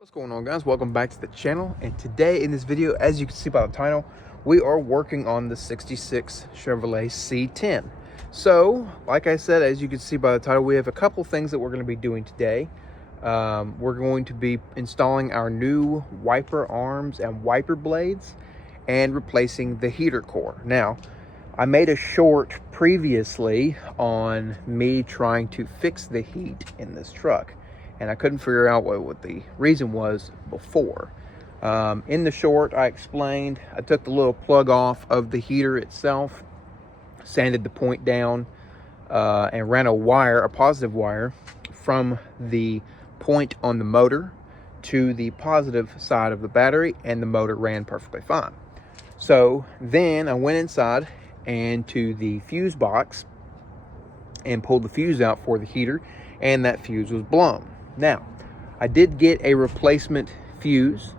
What's going on, guys? Welcome back to the channel, and today in this video, as you can see by the title, we are working on the 66 Chevrolet C10. So like I said, as you can see by the title, we have a couple things that we're going to be doing today. We're going to be installing our new wiper arms and wiper blades and replacing the heater core. Now, I made a short previously on me trying to fix the heat in this truck, and I couldn't figure out what the reason was before. In the short, I explained, I took the little plug off of the heater itself, sanded the point down, and ran a positive wire from the point on the motor to the positive side of the battery, and the motor ran perfectly fine. So then I went inside and to the fuse box and pulled the fuse out for the heater, and that fuse was blown. Now, I did get a replacement fuse,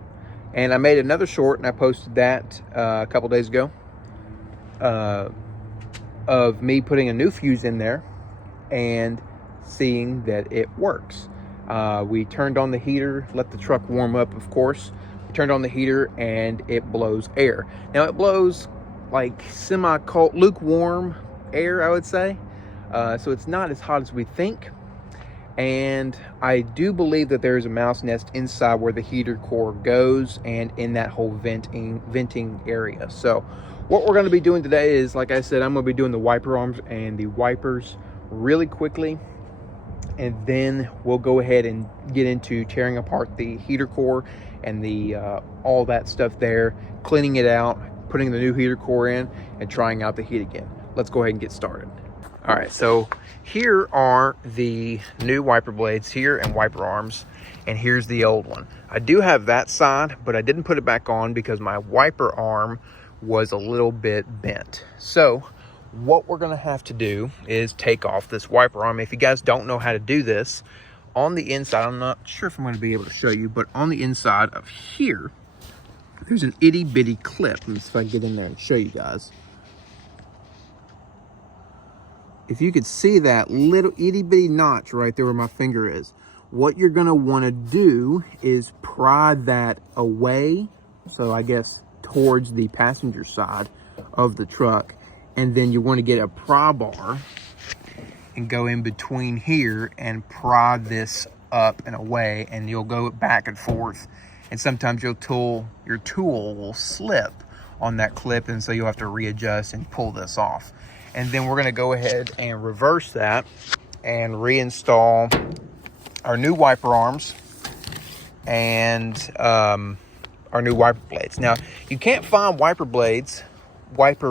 and I made another short, and I posted that a couple days ago of me putting a new fuse in there and seeing that it works. We turned on the heater, let the truck warm up, of course. We turned on the heater, and it blows air. Now, it blows like semi-cold, lukewarm air, I would say. So it's not as hot as we think. And I do believe that there is a mouse nest inside where the heater core goes and in that whole venting area. So what we're going to be doing today is, like I said, I'm going to be doing the wiper arms and the wipers really quickly. And then we'll go ahead and get into tearing apart the heater core and the all that stuff there, cleaning it out, putting the new heater core in, and trying out the heat again. Let's go ahead and get started. All right, so here are the new wiper blades here and wiper arms, and here's the old one. I do have that side, but I didn't put it back on because my wiper arm was a little bit bent. So what we're gonna have to do is take off this wiper arm. If you guys don't know how to do this, on the inside, I'm not sure if I'm gonna be able to show you, but on the inside of here, there's an itty bitty clip. Let me see if I can get in there and show you guys. If you could see that little itty bitty notch right there where my finger is, what you're gonna wanna do is pry that away, so I guess towards the passenger side of the truck, and then you wanna get a pry bar and go in between here and pry this up and away, and you'll go back and forth, and sometimes your tool will slip on that clip, and so you'll have to readjust and pull this off. And then we're going to go ahead and reverse that and reinstall our new wiper arms and our new wiper blades. Now, you can't find wiper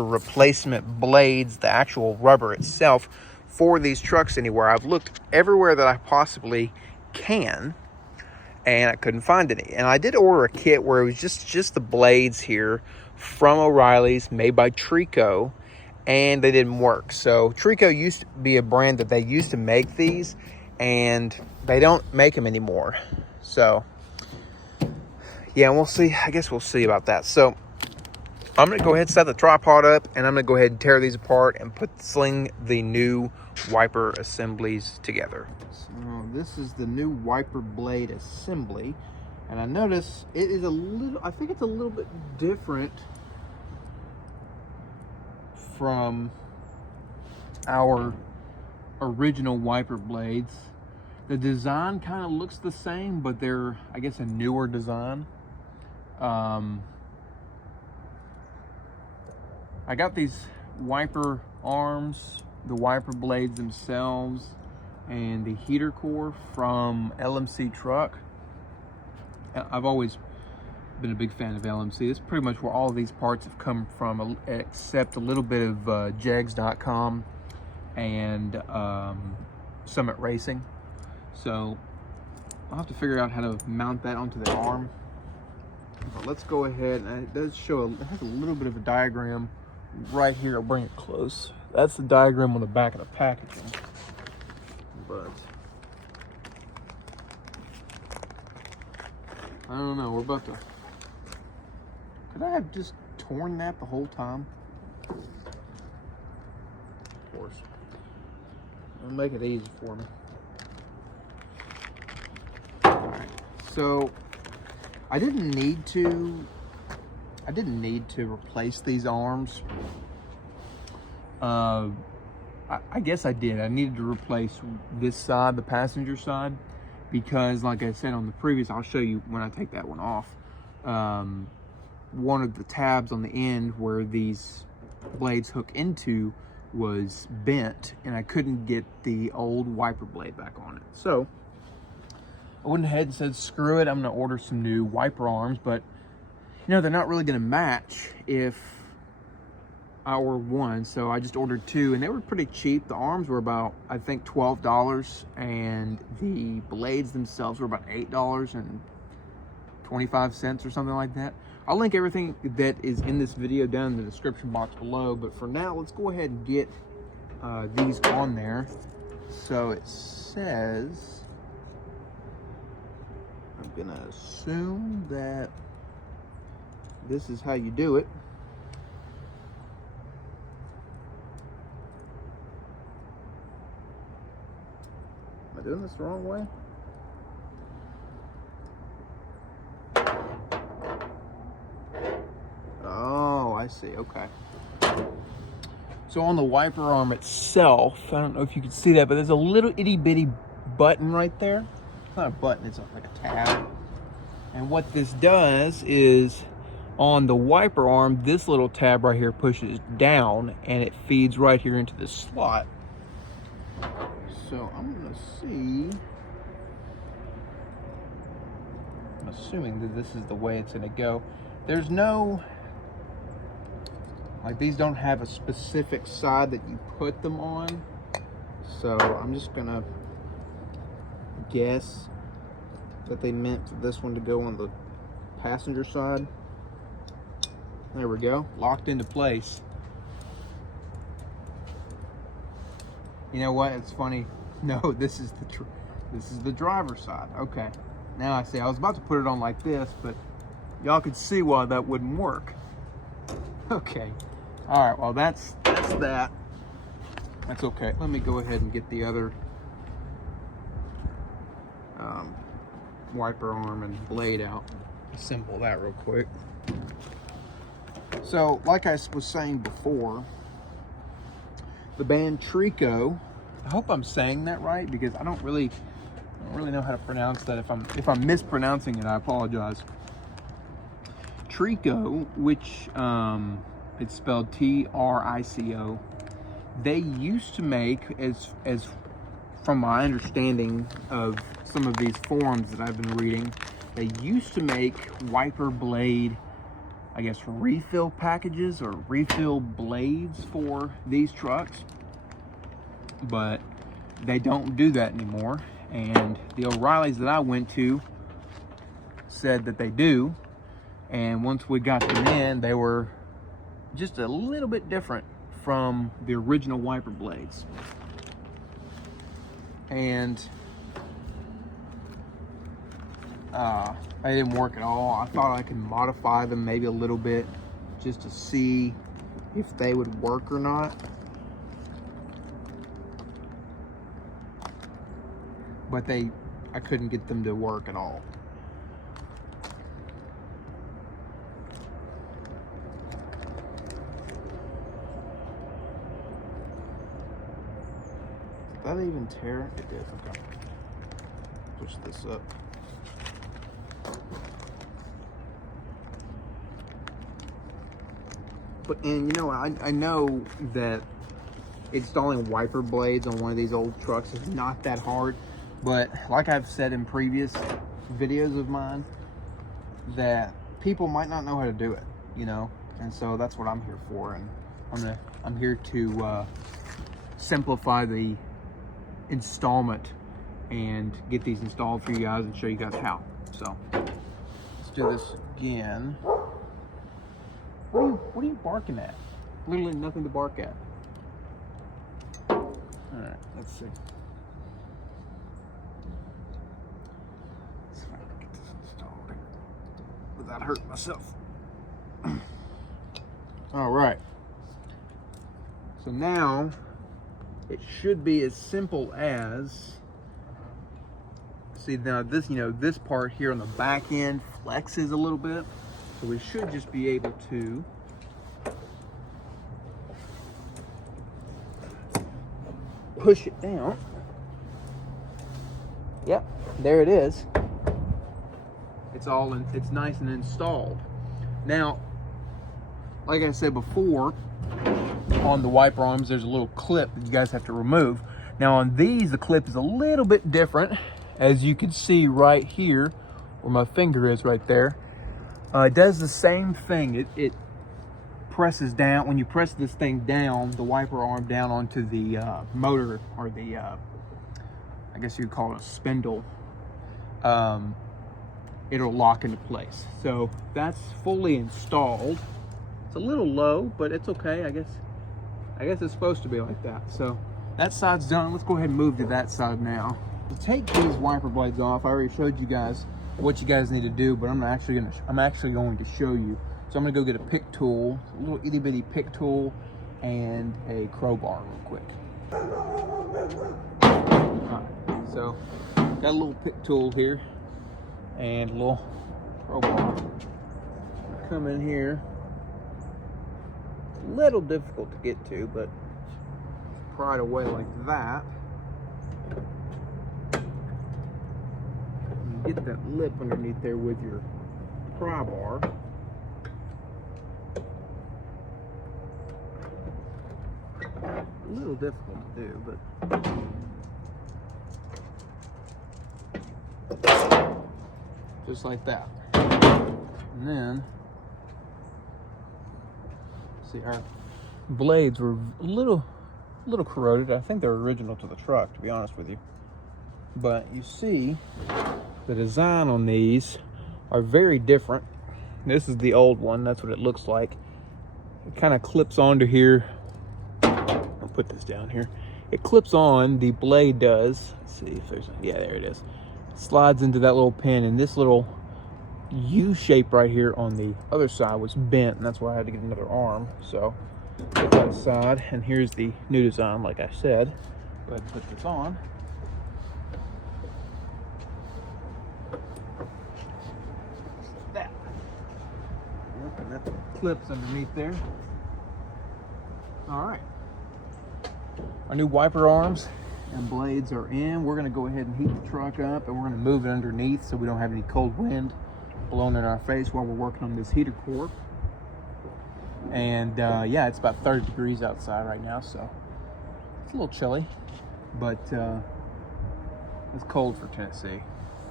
replacement blades, the actual rubber itself, for these trucks anywhere. I've looked everywhere that I possibly can, and I couldn't find any. And I did order a kit where it was just the blades here from O'Reilly's, made by Trico, and they didn't work. So Trico used to be a brand that they used to make these, and they don't make them anymore. So yeah, we'll see. I guess we'll see about that. So I'm gonna go ahead and set the tripod up, and I'm gonna go ahead and tear these apart and sling the new wiper assemblies together. So this is the new wiper blade assembly, and I notice it is I think it's a little bit different from our original wiper blades. The design kind of looks the same, but they're, I guess, a newer design. I got these wiper arms, the wiper blades themselves, and the heater core from LMC Truck. I've always been a big fan of LMC. That's pretty much where all of these parts have come from, except a little bit of jegs.com and Summit Racing. So I'll have to figure out how to mount that onto the arm. But let's go ahead, and it does show, it has a little bit of a diagram right here. I'll bring it close. That's the diagram on the back of the packaging. But I don't know, we're about to, could I have just torn that the whole time? Of course. It'll make it easy for me. Alright, so I didn't need to replace these arms. I guess I did. I needed to replace this side, the passenger side, because like I said on the previous, I'll show you when I take that one off. One of the tabs on the end where these blades hook into was bent, and I couldn't get the old wiper blade back on it. So I went ahead and said, screw it, I'm gonna order some new wiper arms, but you know, they're not really gonna match if I order one, so I just ordered two, and they were pretty cheap. The arms were about, I think, $12, and the blades themselves were about $8.25 or something like that. I'll link everything that is in this video down in the description box below, but for now, let's go ahead and get these on there. So it says, I'm gonna assume that this is how you do it. Am I doing this the wrong way? Oh, I see, okay. So on the wiper arm itself, I don't know if you can see that, but there's a little itty bitty button right there. It's not a button, it's like a tab. And what this does is, on the wiper arm, this little tab right here pushes down and it feeds right here into this slot. So I'm gonna see, I'm assuming that this is the way it's gonna go. There's no, like, these don't have a specific side that you put them on. So I'm just gonna guess that they meant this one to go on the passenger side. There we go, locked into place. You know what? It's funny. No, this is the driver's side. Okay. Now I see. I was about to put it on like this, but y'all could see why that wouldn't work. Okay. All right. Well, that's that. That's okay. Let me go ahead and get the other wiper arm and blade out. Assemble that real quick. So, like I was saying before, the band Trico, I hope I'm saying that right, because I don't really know how to pronounce that. If I'm mispronouncing it, I apologize. Trico, which it's spelled Trico. They used to make, as from my understanding of some of these forums that I've been reading, they used to make wiper blade, I guess, refill packages or refill blades for these trucks, but they don't do that anymore. And the O'Reilly's that I went to said that they do, and once we got them in, they were just a little bit different from the original wiper blades. And they didn't work at all. I thought I could modify them maybe a little bit just to see if they would work or not. But I couldn't get them to work at all. Did that even tear? It did, okay. Push this up. And you know, I know that installing wiper blades on one of these old trucks is not that hard, but like I've said in previous videos of mine, that people might not know how to do it, you know, and so that's what I'm here for. And I'm here to simplify the installment and get these installed for you guys and show you guys how. So let's do this again. What are you barking at? Literally nothing to bark at. All right, let's see. Let's see if I can get this installed here without hurting myself. All right. So now it should be as simple as See now this, this part here on the back end flexes a little bit. So we should just be able to push it down. Yep, there it is. It's nice and installed. Now, like I said before, on the wiper arms, there's a little clip that you guys have to remove. Now on these, the clip is a little bit different. As you can see right here, where my finger is right there, it does the same thing. It presses down. When you press this thing down, the wiper arm down onto the motor, or the, I guess you'd call it a spindle, it'll lock into place. So that's fully installed. It's a little low, but it's okay. I guess it's supposed to be like that. So that side's done. Let's go ahead and move to that side now. To take these wiper blades off, I already showed you guys what you guys need to do, but I'm actually going to show you. So I'm gonna go get a pick tool, a little itty bitty pick tool, and a crowbar real quick. Alright, so got a little pick tool here and a little crowbar. Come in here. A little difficult to get to, but pry it away like that. You get that lip underneath there with your pry bar. A little difficult to do, but just like that. And then, see, our blades were a little corroded. I think they're original to the truck, to be honest with you. But you see, the design on these are very different. This is the old one. That's what it looks like. It kind of clips onto here. I'll put this down here. It clips on, the blade does. Let's see if there's, yeah, there it is. Slides into that little pin, and this little U shape right here on the other side was bent, and that's why I had to get another arm. So put that aside, and here's the new design, like I said. Go ahead and put this on. That. Yep, and that clips underneath there. All right. Our new wiper arms and blades are in. We're gonna go ahead and heat the truck up, and we're gonna move it underneath so we don't have any cold wind blowing in our face while we're working on this heater core. And yeah, it's about 30 degrees outside right now, so it's a little chilly, but it's cold for Tennessee.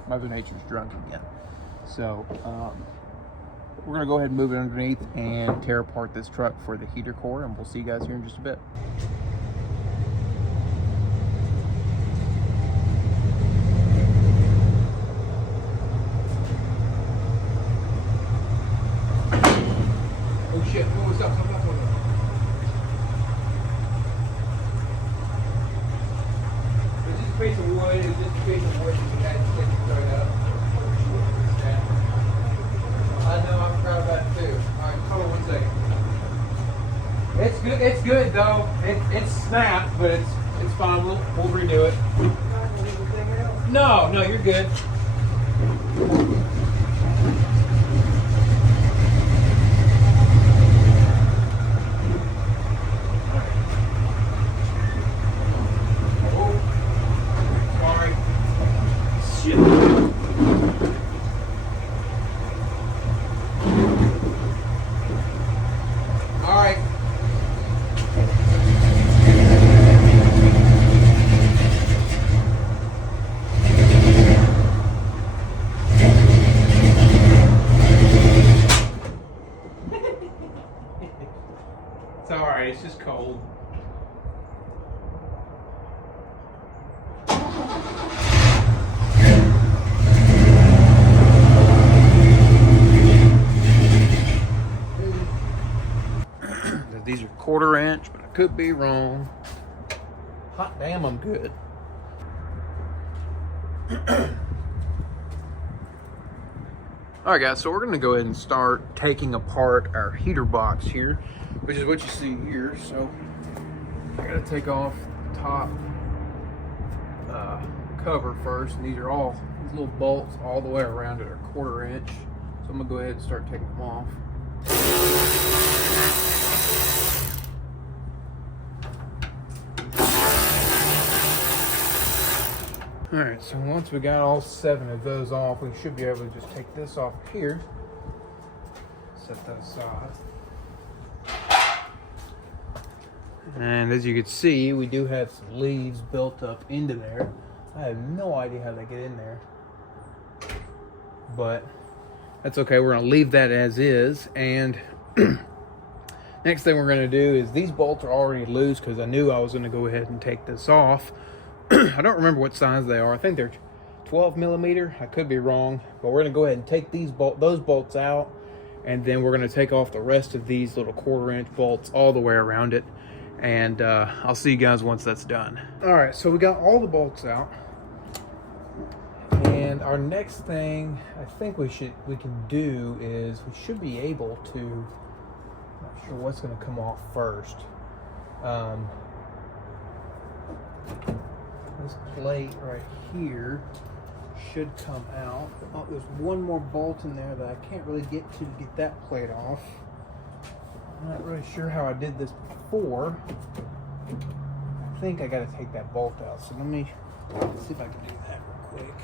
Mother Nature's drunk again. So we're gonna go ahead and move it underneath and tear apart this truck for the heater core, and we'll see you guys here in just a bit. Oh shit, what was up? Something up on it. It's just a piece of wood, it's just a piece of wood that you had to stick and throw it up. I know, I'm proud about it too. Alright, hold on 1 second. It's good though. It's snapped, but it's fine. We'll redo it. No, you're good. It's alright, it's just cold. These are 1/4 inch, but I could be wrong. Hot damn, I'm good. Alright guys, so we're going to go ahead and start taking apart our heater box here, which is what you see here. So I got to take off the top cover first, and these are all These little bolts all the way around it are 1/4 inch. So I'm gonna go ahead and start taking them off. All right, so once we got all 7 of those off, we should be able to just take this off here. Set that aside. And as you can see, we do have some leaves built up into there. I have no idea how they get in there, but that's okay. We're gonna leave that as is. And next thing we're gonna do is, these bolts are already loose because I knew I was gonna go ahead and take this off. I don't remember what size they are. I think they're 12 millimeter. I could be wrong, but we're gonna go ahead and take those bolts out, and then we're gonna take off the rest of these little 1/4 inch bolts all the way around it. And I'll see you guys once that's done. All right, so we got all the bolts out. And our next thing I think we can do is, we should be able to, not sure what's gonna come off first. This plate right here should come out. Oh, there's one more bolt in there that I can't really get that plate off. I'm not really sure how I did this before. I think I gotta take that bolt out. So let me see if I can do that real quick.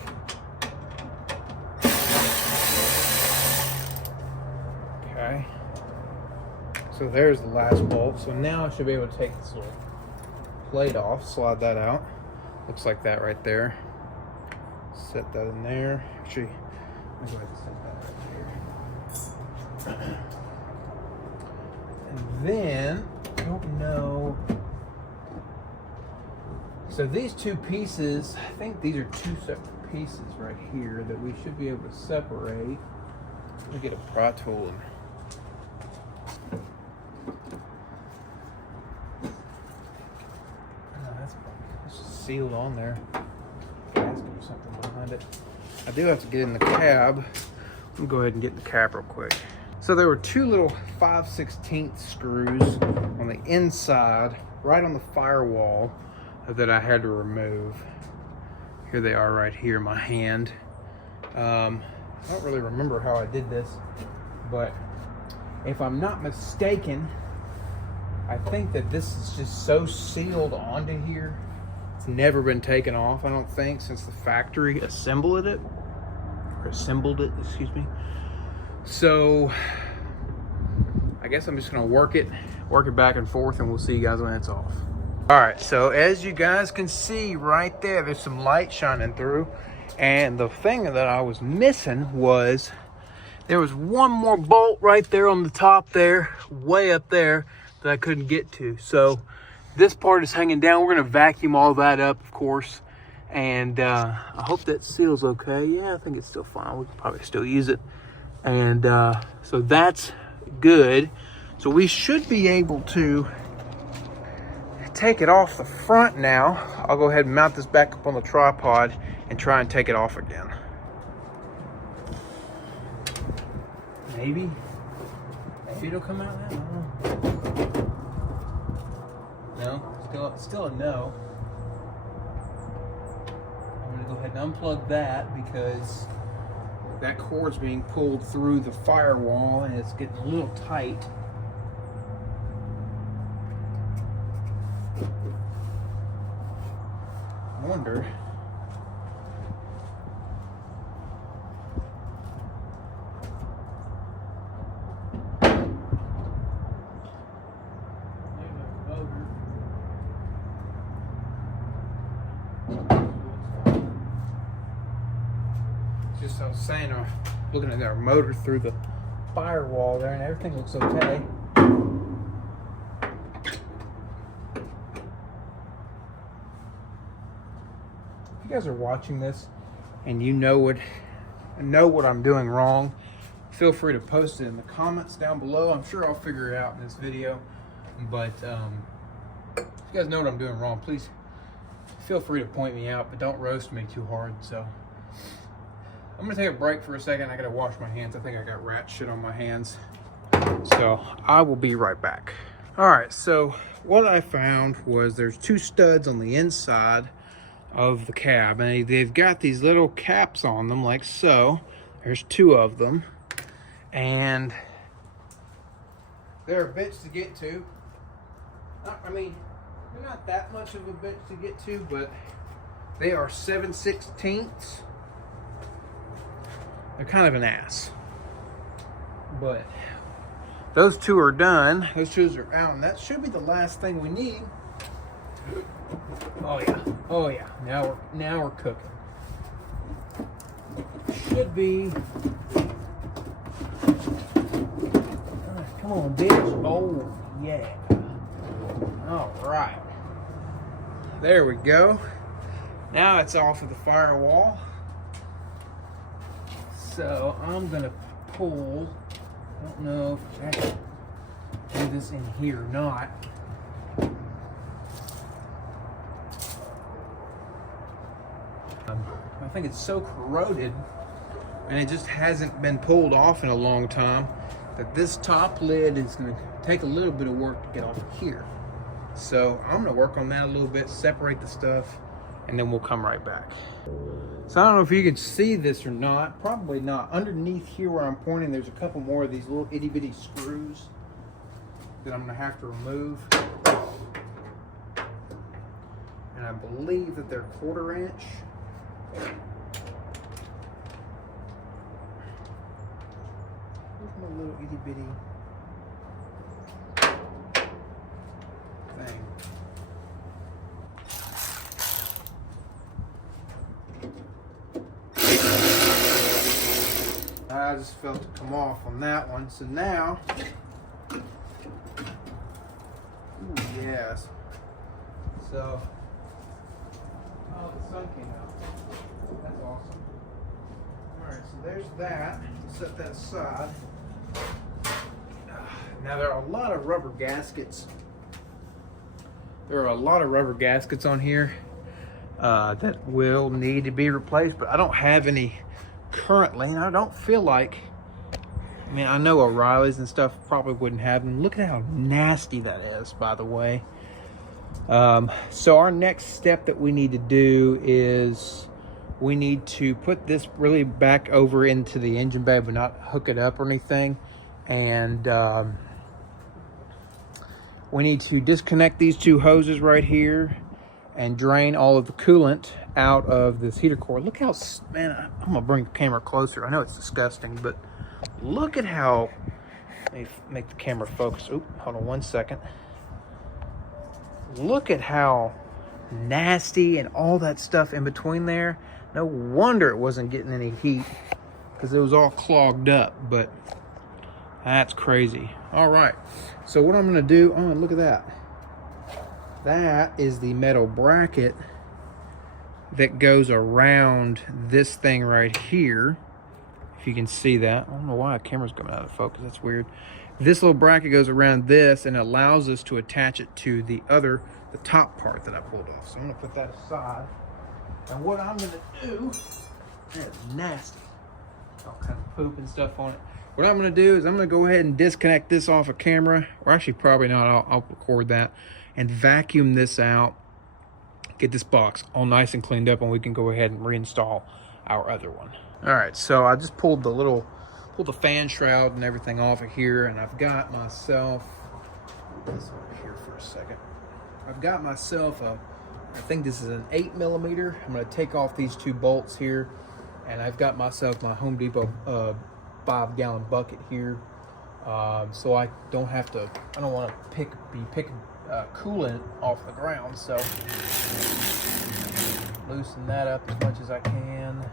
Okay. So there's the last bolt. So now I should be able to take this little plate off, slide that out. Looks like that right there. Set that in there. Actually, let me go ahead and set that right here. And then, I don't know. So these 2 pieces, I think these are 2 separate pieces right here that we should be able to separate. Let me get a pry tool and that's sealed on there. There's something behind it. I do have to get in the cab. I'm gonna go ahead and get in the cab real quick. So there were 2 little 5/16 screws on the inside, right on the firewall, that I had to remove. Here they are right here in my hand. I don't really remember how I did this, but if I'm not mistaken, I think that this is just so sealed onto here. It's never been taken off, I don't think, since the factory assembled it, excuse me. So I guess I'm just gonna work it back and forth, and we'll see you guys when it's off. All right, so as you guys can see right there, there's some light shining through. And the thing that I was missing was, there was one more bolt right there on the top there, way up there, that I couldn't get to. So this part is hanging down. We're gonna vacuum all that up, of course. And I hope that seals okay. Yeah, I think it's still fine. We can probably still use it. And so that's good. So we should be able to take it off the front now. I'll go ahead and mount this back up on the tripod and try and take it off again. Maybe it'll come out now. I don't know. No, still a no. I'm gonna go ahead and unplug that because that cord's being pulled through the firewall and it's getting a little tight. I wonder. Just I was saying, looking at our motor through the firewall there, and everything looks okay. If you guys are watching this and you know what I'm doing wrong, feel free to post it in the comments down below. I'm sure I'll figure it out in this video. But if you guys know what I'm doing wrong, please feel free to point me out, but don't roast me too hard. So I'm gonna take a break for a second. I gotta wash my hands. I think I got rat shit on my hands. So I will be right back. All right, so what I found was there's 2 studs on the inside of the cab. And they've got these little caps on them like so. There's 2 of them. And they're a bitch to get to. I mean, they're not that much of a bitch to get to, but they are 7/16. They're kind of an ass. But those 2 are done. Those 2 are out, and that should be the last thing we need. Oh yeah, oh yeah. Now we're cooking. Should be. Come on, bitch. Oh yeah. All right. There we go. Now it's off of the firewall. So I'm gonna pull. I don't know if I can do this in here or not. I think it's so corroded and it just hasn't been pulled off in a long time that this top lid is going to take a little bit of work to get off of here. So I'm going to work on that a little bit, separate the stuff, and then we'll come right back. So I don't know if you can see this or not. Probably not. Underneath here where I'm pointing, there's a couple more of these little itty bitty screws that I'm going to have to remove. And I believe that they're 1/4 inch. Here's my little itty bitty thing. I just felt it come off on that one. So now, ooh, yes. So, oh, the sun came out. That's awesome. All right, so there's that. Set that aside. Now there are a lot of rubber gaskets. There are a lot of rubber gaskets on here that will need to be replaced, but I don't have any currently, and I don't feel like, I mean, I know O'Reilly's and stuff probably wouldn't have them. Look at how nasty that is, by the way. So our next step that we need to do is we need to put this really back over into the engine bay, but not hook it up or anything. And we need to disconnect these 2 hoses right here and drain all of the coolant out of this heater core. Look how, man, I'm gonna bring the camera closer. I know it's disgusting, but look at how, let me make the camera focus. Oop, hold on 1 second. Look at how nasty and all that stuff in between there. No wonder it wasn't getting any heat because it was all clogged up, but that's crazy. All right, so what I'm gonna do, oh, look at that. That is the metal bracket that goes around this thing right here. If you can see that. I don't know why the camera's coming out of focus, that's weird. This little bracket goes around this and allows us to attach it to the top part that I pulled off. So I'm gonna put that aside. And what I'm gonna do, that's nasty. All kind of poop and stuff on it. What I'm gonna do is I'm gonna go ahead and disconnect this off of camera, or actually probably not, I'll record that, and vacuum this out, get this box all nice and cleaned up, and we can go ahead and reinstall our other one. All right, so I just pulled the fan shroud and everything off of here, and I've got myself, this over here for a second. I've got myself I think this is an 8mm. I'm gonna take off these 2 bolts here, and I've got myself my Home Depot 5-gallon bucket here, so I don't have to, I don't want to be picking coolant off the ground. So loosen that up as much as I can.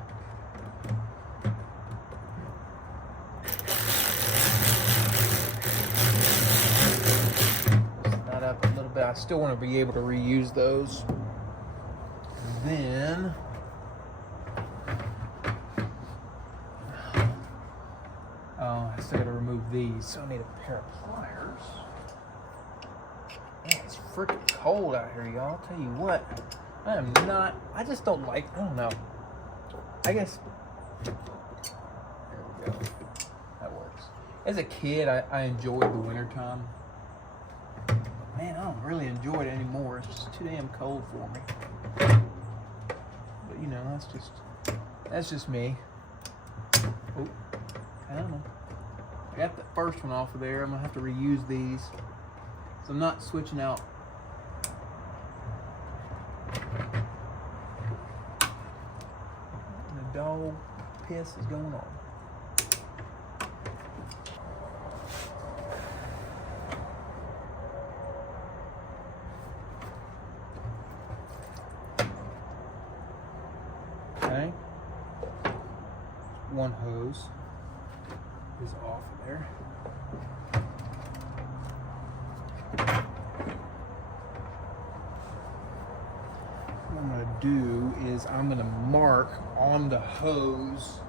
Loosen that up a little bit. I still want to be able to reuse those. And then I still got to remove these, so I need a pair of pliers. Man, it's freaking cold out here, y'all. I'll tell you what, I just don't like, I don't know. I guess, there we go. That works. As a kid, I enjoyed the winter time. Man, I don't really enjoy it anymore. It's just too damn cold for me. you know, that's just me. Oh, I don't know. I got the first one off of there. I'm gonna have to reuse these. So I'm not switching out. The dog piss is going on. Okay. One hose is off of there. What I'm going to do is I'm going to mark on the hose.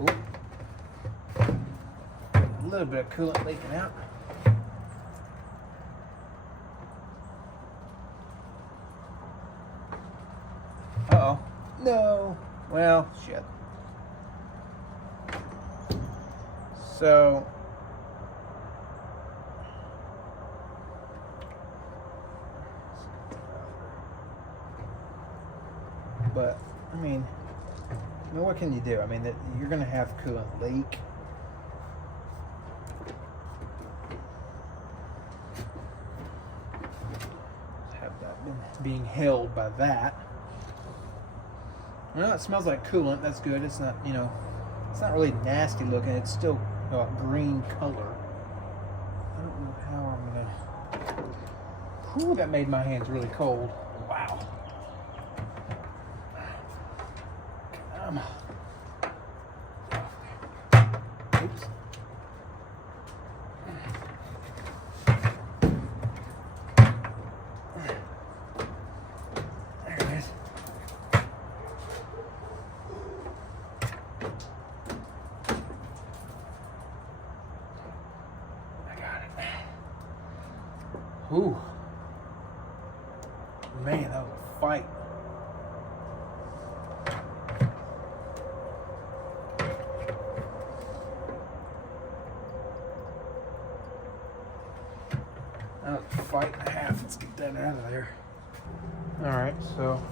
Oh, a little bit of coolant leaking out. Uh-oh. No. Well, shit. So, but I mean, what can you do? I mean, you're going to have coolant leak. Have that being held by that. Well, it smells like coolant. That's good. It's not, you know, it's not really nasty looking. It's still green color. I don't know how I'm gonna. Whew, that made my hands really cold. Wow. Come on. Oops. There it is. Ooh. Man, that was a fight. That was a fight and a half. Let's get that out of there. Alright, so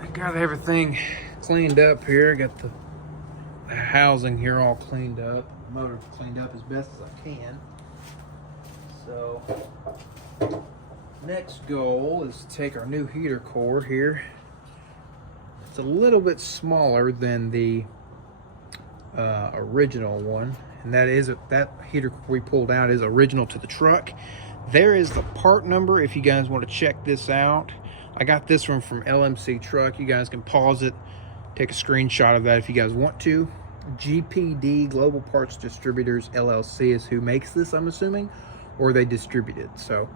I got everything cleaned up here. Got the housing here all cleaned up. The motor cleaned up as best as I can. So, next goal is to take our new heater core here. It's a little bit smaller than the original one, and that heater core we pulled out is original to the truck. There is the part number if you guys want to check this out. I got this one from LMC Truck. You guys can pause it, take a screenshot of that if you guys want to. GPD, Global Parts Distributors LLC, is who makes this, I'm assuming, or they distribute it. So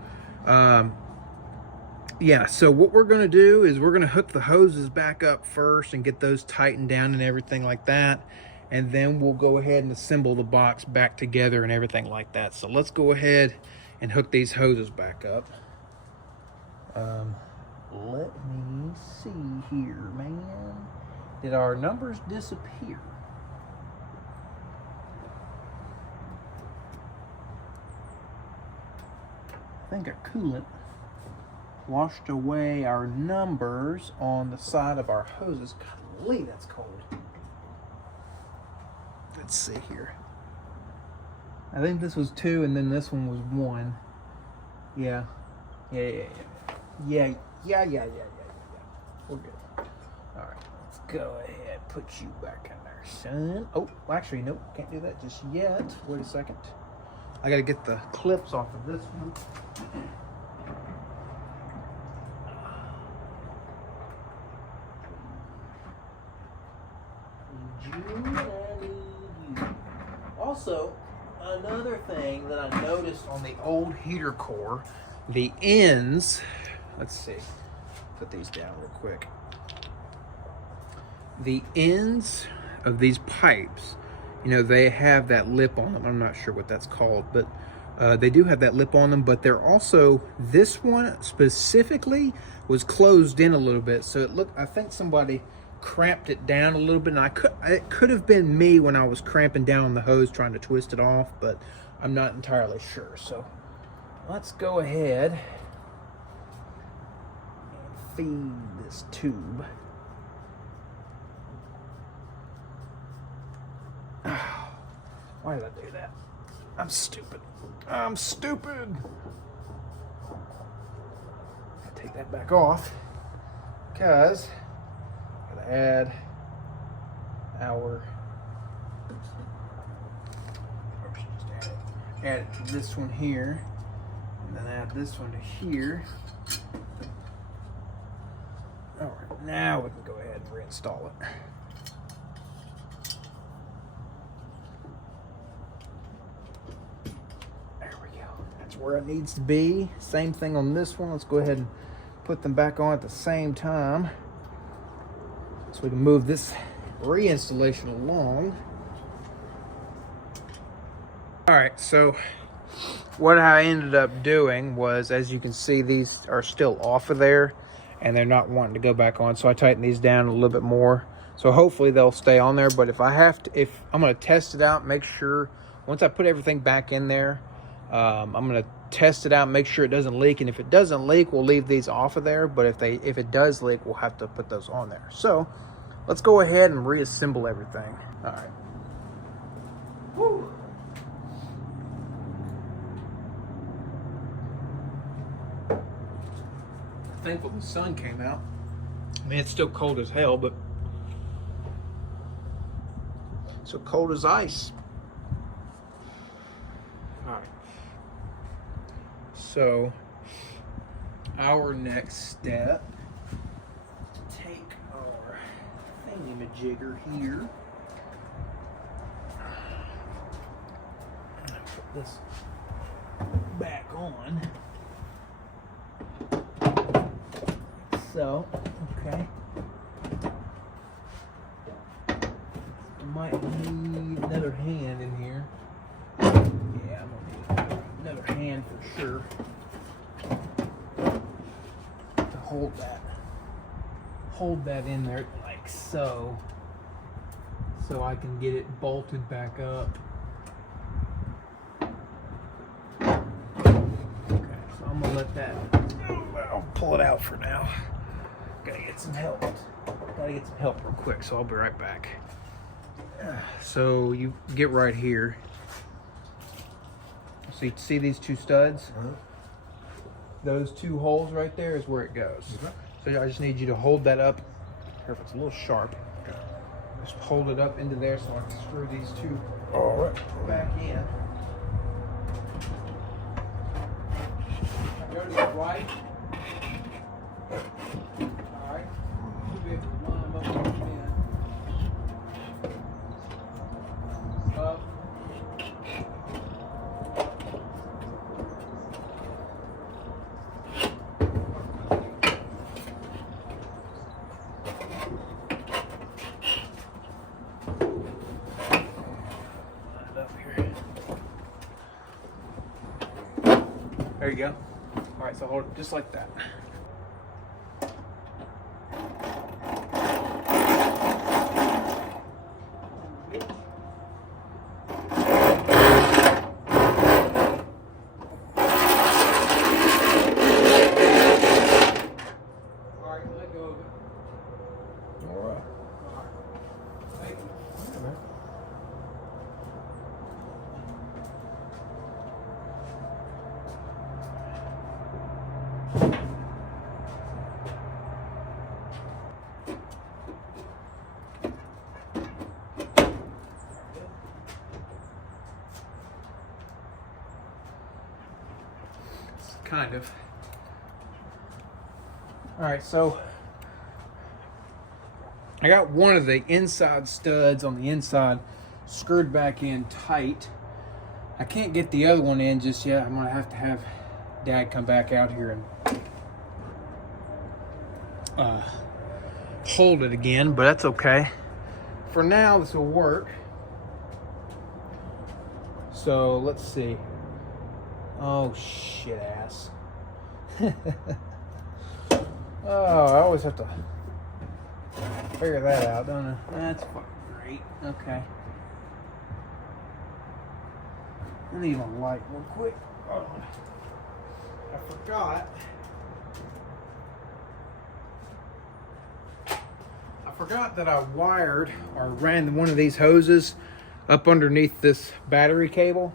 yeah, so what we're going to do is we're going to hook the hoses back up first and get those tightened down and everything like that, and then we'll go ahead and assemble the box back together and everything like that. So let's go ahead and hook these hoses back up. Let me see here, man. Did our numbers disappear? I think our coolant washed away our numbers on the side of our hoses. Golly, that's cold. Let's see here. I think this was 2 and then this one was 1. Yeah. Yeah. We're good. All right, let's go ahead. Put you back in there, son. Oh, actually, nope. Can't do that just yet. Wait a second. I gotta get the clips off of this one. Also, another thing that I noticed on the old heater core, the ends, let's see, put these down real quick. The ends of these pipes, you know, they have that lip on them. I'm not sure what that's called, but they do have that lip on them, but they're also, this one specifically was closed in a little bit. So it looked, I think somebody cramped it down a little bit, and it could have been me when I was cramping down the hose trying to twist it off, but I'm not entirely sure. So let's go ahead feed this tube. Why did I do that? I'm stupid. I'm stupid. I'll take that back off because I'm gonna add our add it to this one here, and then add this one to here. All right, now we can go ahead and reinstall it. There we go. That's where it needs to be. Same thing on this one. Let's go ahead and put them back on at the same time so we can move this reinstallation along. All right, so what I ended up doing was, as you can see, these are still off of there and they're not wanting to go back on. So I tightened these down a little bit more. So hopefully they'll stay on there. But if I have to, if I'm gonna test it out, make sure, once I put everything back in there, I'm gonna test it out, make sure it doesn't leak. And if it doesn't leak, we'll leave these off of there. But if it does leak, we'll have to put those on there. So let's go ahead and reassemble everything. All right. Woo. Thankful the sun came out. I mean, it's still cold as hell, but so cold as ice. All right. So our next step, take our thingamajigger here. Put this back on. So, okay. I might need another hand in here. Yeah, I'm gonna need another hand for sure to hold that in there like so, so I can get it bolted back up. Okay, so I'm gonna let that. I'll pull it out for now. Gotta get some help. Real quick, so I'll be right back. So you get right here. So you see these two studs? Those two holes right there is where it goes. So I just need you to hold that up. Here, if it's a little sharp. Just hold it up into there so I can screw these two back in. Go to the right. There you go. All right, so hold it just like that. Kind of. All right, so I got one of the inside studs on the inside screwed back in tight. I can't get the other one in just yet. I'm gonna have to have Dad come back out here and hold it again, but that's okay. For now, this will work. So let's see. Oh, shit ass. Oh, I always have to figure that out, don't I? That's fucking great. Okay. I need a light real quick. Oh, I forgot forgot that I wired or ran one of these hoses up underneath this battery cable.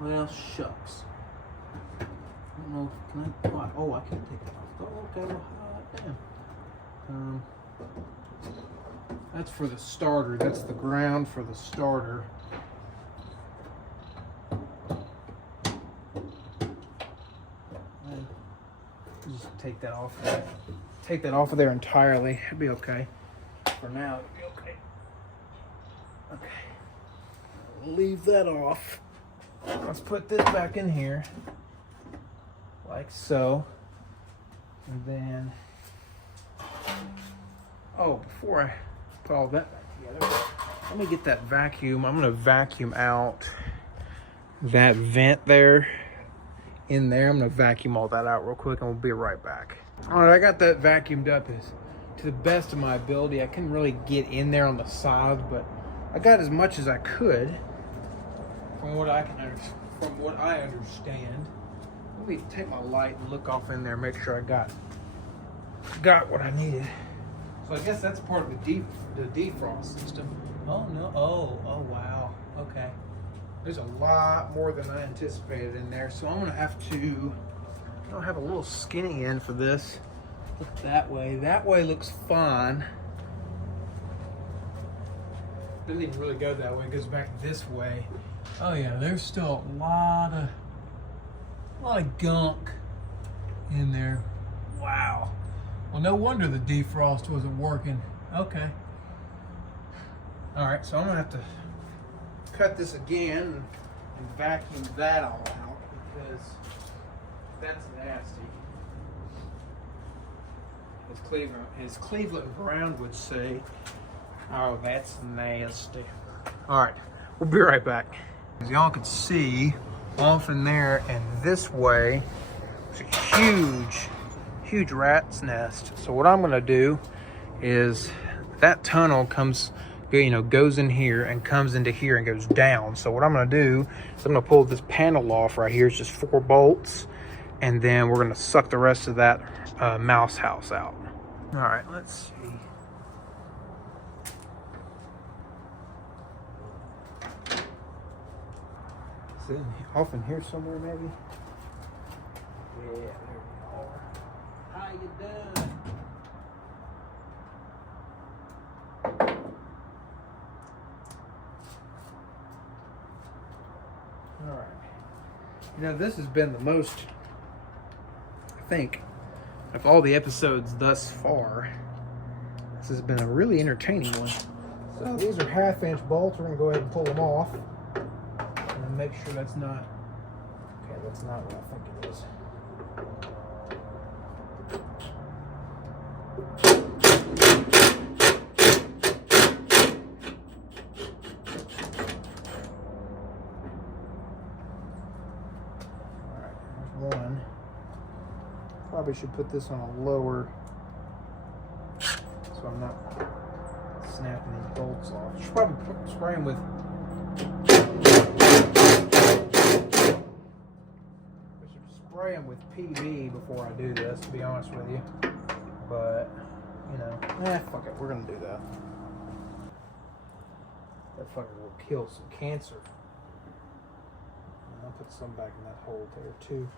Well, shucks. I don't know. Can I? Oh, I can't take that off. Oh, okay. Well, damn. That's for the starter. That's the ground for the starter. Just take that off of there. Take that off of there entirely. It'll be okay. For now, it'll be okay. Okay. Leave that off. Let's put this back in here. Like so. And then... Oh, before I put all that back together, let me get that vacuum. I'm going to vacuum out that vent there. In there, I'm going to vacuum all that out real quick and we'll be right back. All right, I got that vacuumed up to the best of my ability. I couldn't really get in there on the sides, but I got as much as I could from what I understand. Let me take my light and look off in there, make sure I got what I needed. So I guess that's part of the defrost system. Oh no! Oh wow! Okay. There's a lot more than I anticipated in there, so I'm gonna have to. I'll have a little skinny end for this. Look that way. That way looks fine. Doesn't even really go that way. It goes back this way. Oh yeah, there's still a lot of gunk in there. Wow. Well, no wonder the defrost wasn't working. Okay. All right, so I'm gonna have to cut this again and vacuum that all out because that's nasty. As Cleveland Brown would say, oh, that's nasty. All right, we'll be right back. As y'all can see, off in there and this way, there's a huge rat's nest. So what I'm gonna do is that tunnel goes in here and comes into here and goes down. So what I'm gonna do is I'm gonna pull this panel off right here. It's just 4 bolts. And then we're gonna suck the rest of that mouse house out. All right, let's see. Is it off in here somewhere maybe? Yeah, there we are. How you doing? All right. You know, this has been the most, I think, of all the episodes thus far, this has been a really entertaining one. So these are 1/2-inch bolts. We're gonna go ahead and pull them off and make sure that's not, okay, that's not what I think it is. One. Probably should put this on a lower so I'm not snapping these bolts off. Should probably spray them with PV before I do this, to be honest with you. But you know, fuck it, we're gonna do that. That fucker will kill some cancer. And I'll put some back in that hole there too.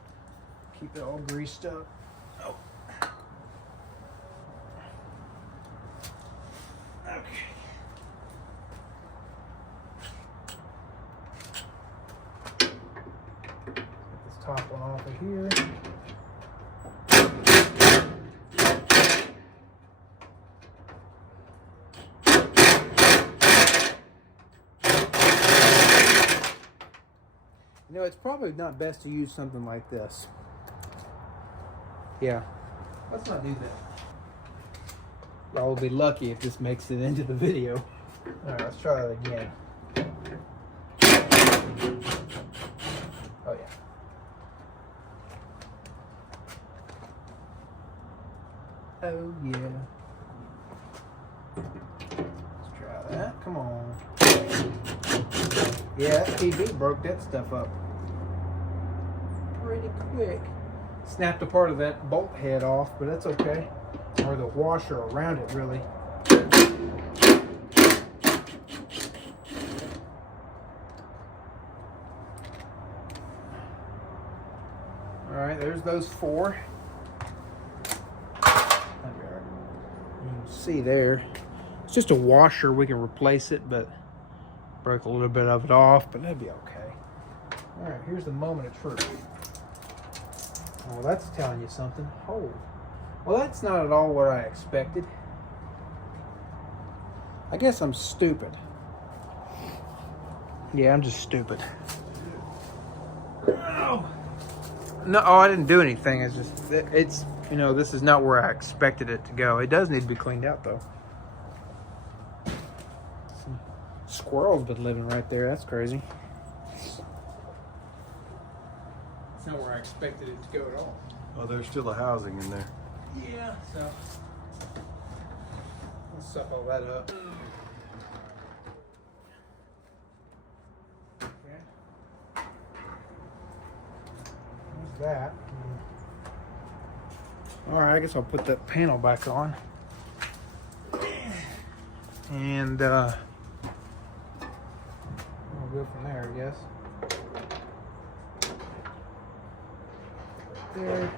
Keep it all greased up. Oh. Okay. Get this top one off of here. You know, it's probably not best to use something like this. Yeah, let's not do that. Y'all will be lucky if this makes it into the video. All right, let's try that again. Oh yeah. Oh yeah. Let's try that. Come on. Yeah, that TV broke that stuff up pretty quick. Snapped a part of that bolt head off, but that's okay. Or the washer around it, really. All right, there's those 4. You can see there. It's just a washer. We can replace it, but broke a little bit of it off, but that'd be okay. All right, here's the moment of truth. Oh, that's telling you something. Oh, well, that's not at all what I expected. I guess I'm stupid. Yeah, I'm just stupid. Oh. No, oh, I didn't do anything. It's just, it's, you know, this is not where I expected it to go. It does need to be cleaned out, though. Some squirrel's been living right there. That's crazy. It's not where I expected it to go at all. Oh, there's still a housing in there. Yeah, so let's suck all that up. Okay. There's that. All right, I guess I'll put that panel back on. And we'll go from there, I guess. There.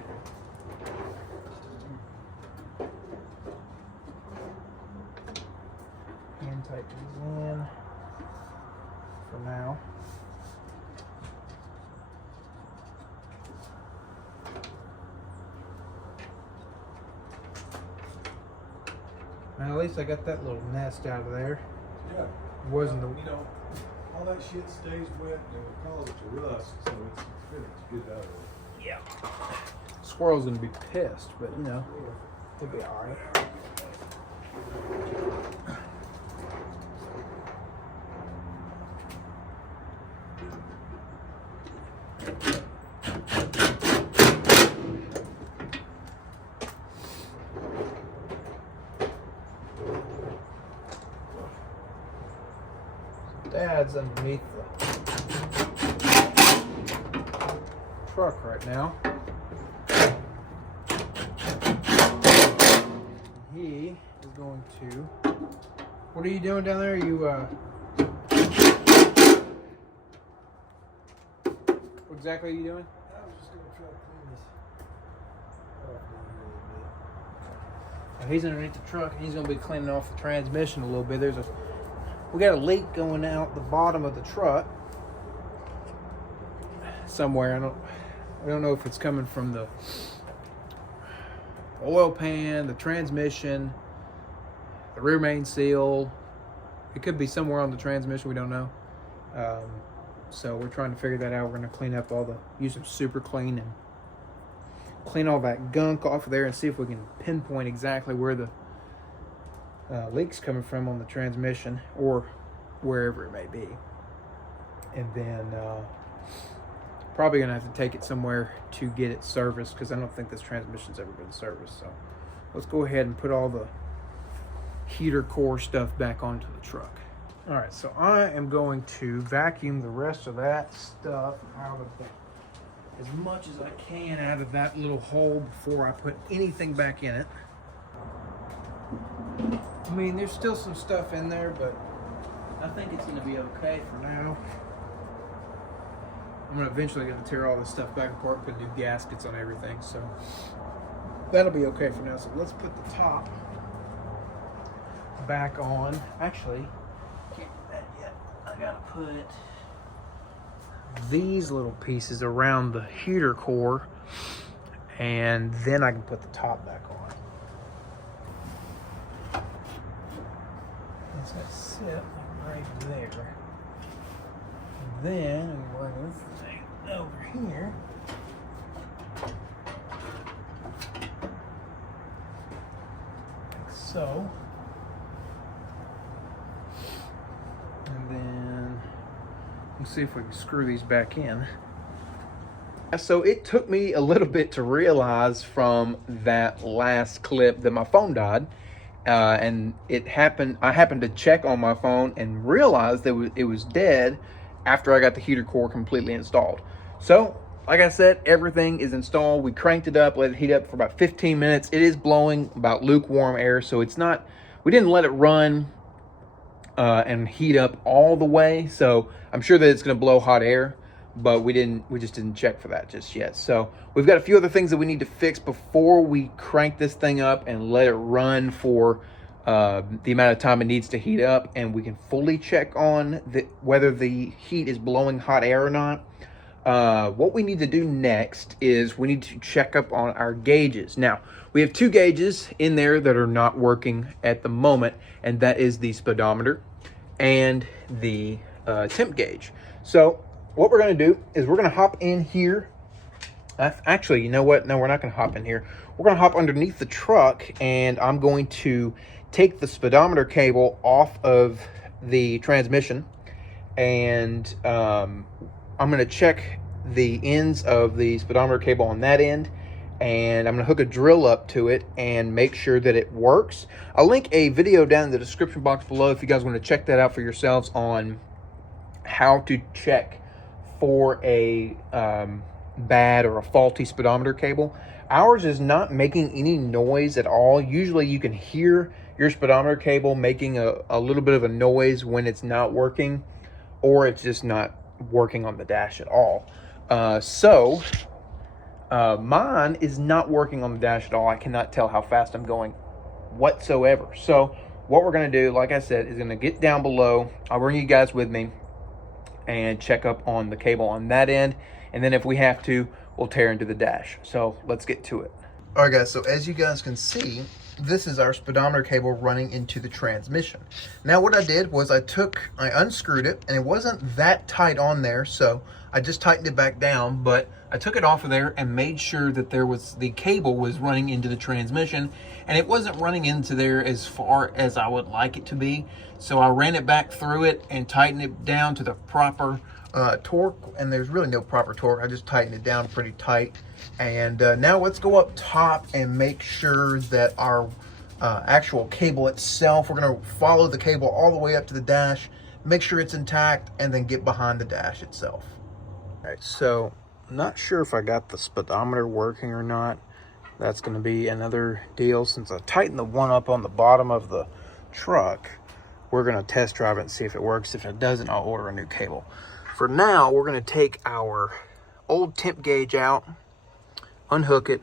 Hand tight these in for now. Now at least I got that little nest out of there. Yeah. It wasn't the, you know, all that shit stays wet and it causes it to rust, so it's good out of it. yeah. Squirrel's gonna be pissed, but you know, he'll be all right. Dad's underneath the truck right now. He is going to. What are you doing down there? You what exactly are you doing? I was just gonna try to clean this off a little bit. Now he's underneath the truck and he's gonna be cleaning off the transmission a little bit. We got a leak going out the bottom of the truck somewhere. I don't know if it's coming from the oil pan, the transmission, the rear main seal. It could be somewhere on the transmission. We don't know. So we're trying to figure that out. We're going to clean up use some super clean and clean all that gunk off of there and see if we can pinpoint exactly where the leaks coming from on the transmission or wherever it may be. And then probably gonna have to take it somewhere to get it serviced because I don't think this transmission's ever been serviced. So let's go ahead and put all the heater core stuff back onto the truck. All right, so I am going to vacuum the rest of that stuff out of as much as I can out of that little hole before I put anything back in it. I mean, there's still some stuff in there, but I think it's going to be okay for now. I'm eventually going to tear all this stuff back apart, put new gaskets on everything, so that'll be okay for now. So let's put the top back on. Actually, can't do that yet. I got to put these little pieces around the heater core, and then I can put the top back on. It's gonna sit right there. And then I'm going to bring everything over here. Like so. And then we'll see if we can screw these back in. So it took me a little bit to realize from that last clip that my phone died. And I happened to check on my phone and realized that it was dead after I got the heater core completely installed. So like I said, everything is installed. We cranked it up, let it heat up for about 15 minutes. It is blowing about lukewarm air, so it's not, we didn't let it run and heat up all the way. So I'm sure that it's gonna blow hot air, but we just didn't check for that just yet. So we've got a few other things that we need to fix before we crank this thing up and let it run for the amount of time it needs to heat up, and we can fully check on whether the heat is blowing hot air or not. What we need to do next is we need to check up on our gauges. Now, we have 2 gauges in there that are not working at the moment, and that is the speedometer and the temp gauge. So what we're going to do is we're going to hop in here. Actually, you know what? No, we're not going to hop in here. We're going to hop underneath the truck, and I'm going to take the speedometer cable off of the transmission, and I'm going to check the ends of the speedometer cable on that end, and I'm going to hook a drill up to it and make sure that it works. I'll link a video down in the description box below if you guys want to check that out for yourselves on how to check for a bad or a faulty speedometer cable. Ours is not making any noise at all. Usually you can hear your speedometer cable making a little bit of a noise when it's not working, or it's just not working on the dash at all. Mine is not working on the dash at all. I cannot tell how fast I'm going whatsoever. So what we're going to do, like I said, is going to get down below. I'll bring you guys with me and check up on the cable on that end, and then if we have to, we'll tear into the dash. So let's get to it. All right, guys, so as you guys can see, this is our speedometer cable running into the transmission. Now what I did was I unscrewed it, and it wasn't that tight on there, so I just tightened it back down, but I took it off of there and made sure that the cable was running into the transmission, and it wasn't running into there as far as I would like it to be. So I ran it back through it and tightened it down to the proper torque, and there's really no proper torque. I just tightened it down pretty tight. And now let's go up top and make sure that our actual cable itself, we're going to follow the cable all the way up to the dash, make sure it's intact, and then get behind the dash itself. All right, so I'm not sure if I got the speedometer working or not. That's going to be another deal. Since I tightened the one up on the bottom of the truck, we're going to test drive it and see if it works. If it doesn't, I'll order a new cable. For now, we're going to take our old temp gauge out, unhook it,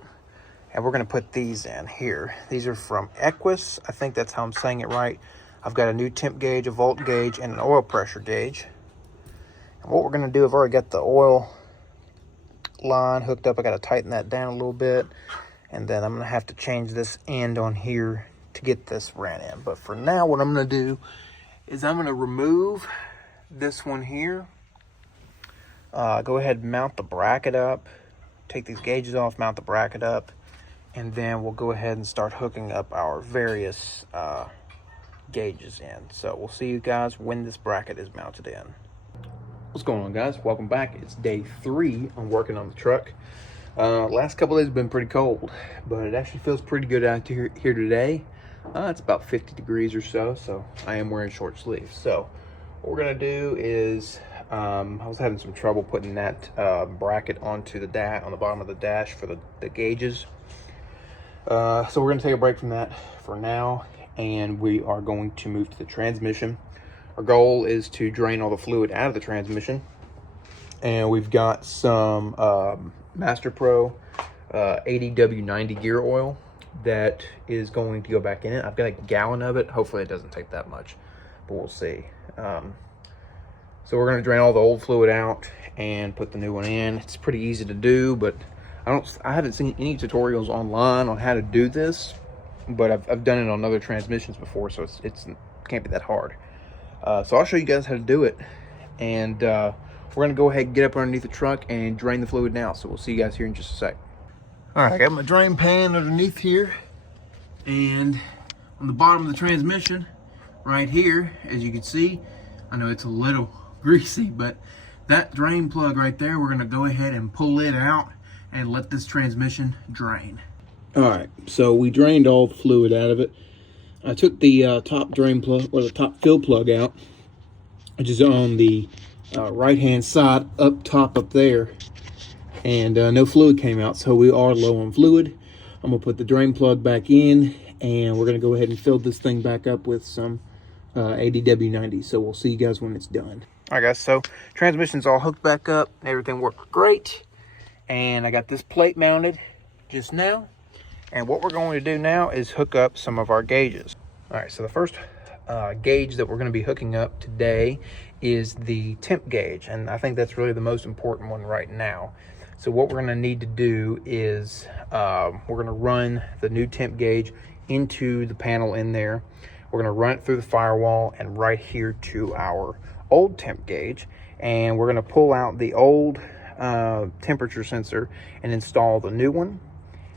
and we're going to put these in here. These are from Equus. I think that's how I'm saying it right. I've got a new temp gauge, a volt gauge, and an oil pressure gauge. And what we're going to do, I've already got the oil line hooked up. I got to tighten that down a little bit, and then I'm going to have to change this end on here to get this ran in. But for now, what I'm going to do is I'm going to remove this one here. Go ahead and mount the bracket up. Take these gauges off, mount the bracket up, and then we'll go ahead and start hooking up our various gauges in. So we'll see you guys when this bracket is mounted in. What's going on, guys? Welcome back. It's day 3 on working on the truck. Last couple days have been pretty cold, but it actually feels pretty good out here today. It's about 50 degrees or so, so I am wearing short sleeves. So what we're gonna do is, I was having some trouble putting that bracket onto the on the bottom of the dash for the gauges. So we're gonna take a break from that for now, and we are going to move to the transmission. Our goal is to drain all the fluid out of the transmission, and we've got some Master Pro 80W90 gear oil that is going to go back in it. I've got a gallon of it. Hopefully it doesn't take that much, but we'll see. So we're going to drain all the old fluid out and put the new one in. It's pretty easy to do, but I haven't seen any tutorials online on how to do this, but I've done it on other transmissions before, so it can't be that hard. So I'll show you guys how to do it, and we're going to go ahead and get up underneath the truck and drain the fluid now. So we'll see you guys here in just a sec. All right, I got my drain pan underneath here, and on the bottom of the transmission right here, as you can see, I know it's a little greasy, but that drain plug right there, we're going to go ahead and pull it out and let this transmission drain. All right, so we drained all the fluid out of it. I took the top drain plug, or the top fill plug out, which is on the right hand side up top up there, and no fluid came out, so we are low on fluid. I'm gonna put the drain plug back in, and we're gonna go ahead and fill this thing back up with some ADW90. So we'll see you guys when it's done. All right, guys, so transmission's all hooked back up. Everything worked great. And I got this plate mounted just now. And what we're going to do now is hook up some of our gauges. All right, so the first gauge that we're going to be hooking up today is the temp gauge. And I think that's really the most important one right now. So what we're going to need to do is we're going to run the new temp gauge into the panel in there. We're going to run it through the firewall and right here to our old temp gauge. And we're going to pull out the old temperature sensor and install the new one.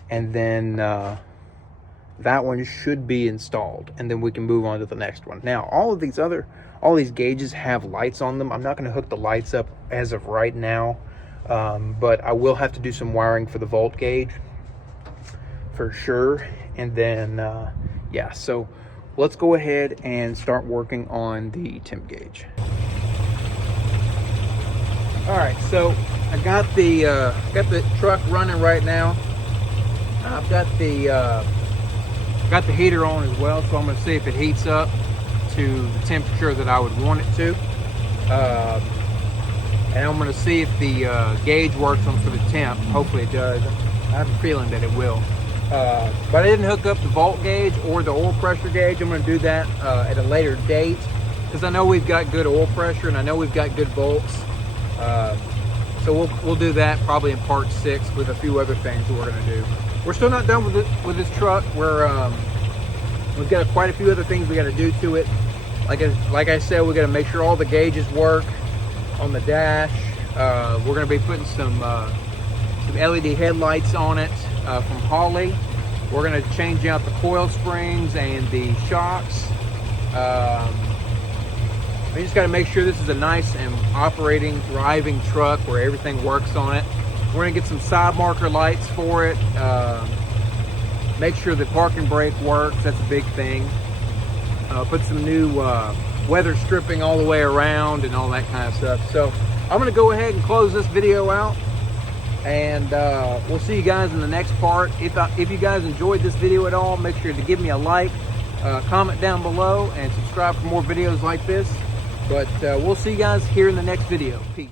And then that one should be installed, and then we can move on to the next one. Now, all these gauges have lights on them. I'm not going to hook the lights up as of right now, but I will have to do some wiring for the volt gauge for sure. And then yeah, so let's go ahead and start working on the temp gauge. All right, so I got the truck running right now. I've got the heater on as well, so I'm going to see if it heats up to the temperature that I would want it to. And I'm going to see if the gauge works on for the temp. Hopefully it does. I have a feeling that it will. But I didn't hook up the volt gauge or the oil pressure gauge. I'm going to do that at a later date, because I know we've got good oil pressure and I know we've got good volts. So we'll do that probably in part 6 with a few other things that we're going to do. We're still not done with this truck. We've got quite a few other things we got to do to it. Like I said, we got to make sure all the gauges work on the dash. We're going to be putting some LED headlights on it from Holley. We're going to change out the coil springs and the shocks. We just got to make sure this is a nice and operating, thriving truck where everything works on it. We're going to get some side marker lights for it. Make sure the parking brake works. That's a big thing. Put some new weather stripping all the way around and all that kind of stuff. So I'm going to go ahead and close this video out. And we'll see you guys in the next part. If you guys enjoyed this video at all, make sure to give me a like, comment down below, and subscribe for more videos like this. But we'll see you guys here in the next video. Peace.